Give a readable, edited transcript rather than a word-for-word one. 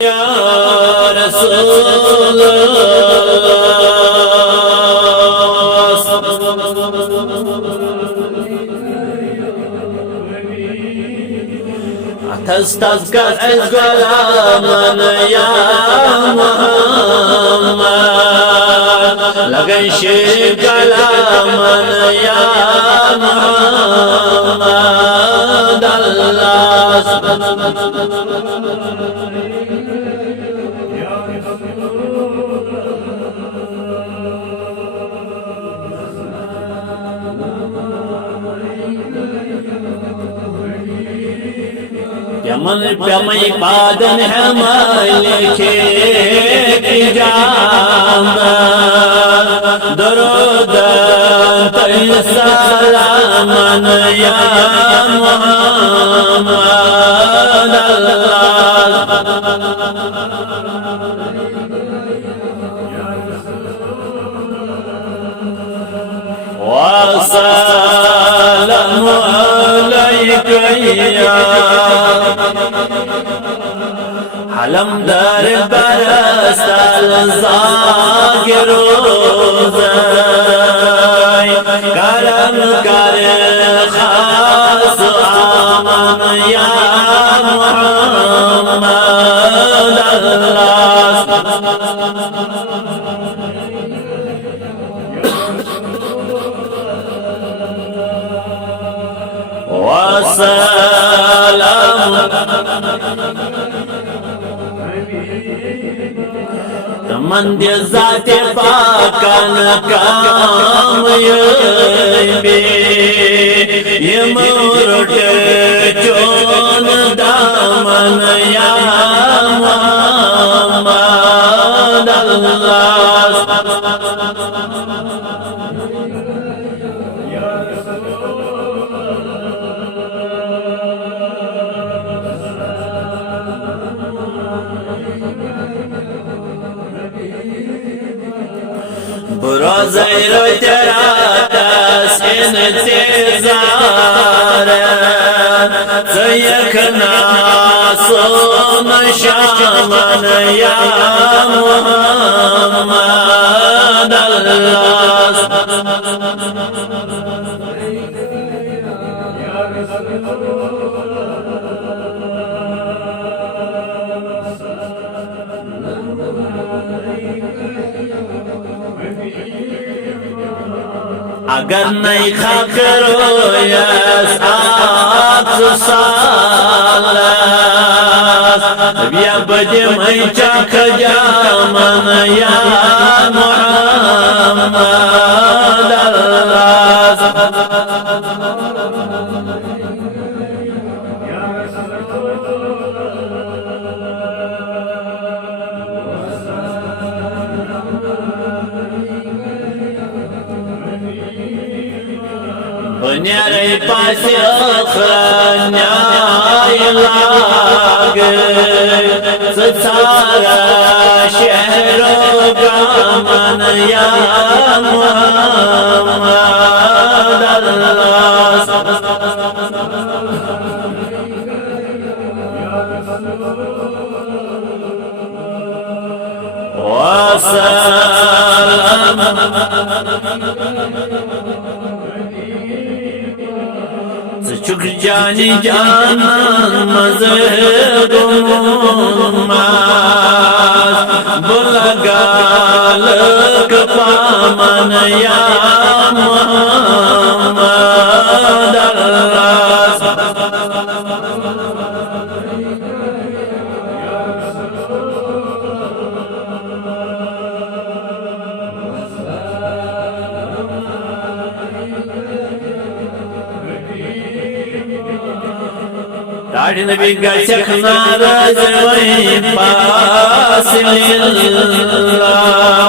Ya Resulullah تستذكر الغلام يا محمد لغش كلاما يا محمد الله यमन प्यमई पादन है मालिके की जाम दरुद सलामन या मोहम्मद अल्लाह वसलामु अलैका या हलम दर बरसल जागिरोज करम कर खास आमन या मोहम्मद अल्लाह वसलाम मंद जाते पाकन काम ये मुरुट चोन दामन या मोहम्मद अल्लाह रोज़ैरो तेरा दस्न तेज़ार ज़यखना सोन शामन या मोहम्मद अल्लाह अगर नहीं खाकरो यस आप सालास बिया बजे मैं चख जामन या मोहम्मद अल्लाह न्यारे पास न्याय लाग सारा शहरो गामन या मोहम्मद अल्लाह वसलाम चुक जानी जान मज़गुमास बुलगाल पामन या मोहम्मद अल्लाह दाढ़ी नबी गशख नाराज वही पास लिल्लाह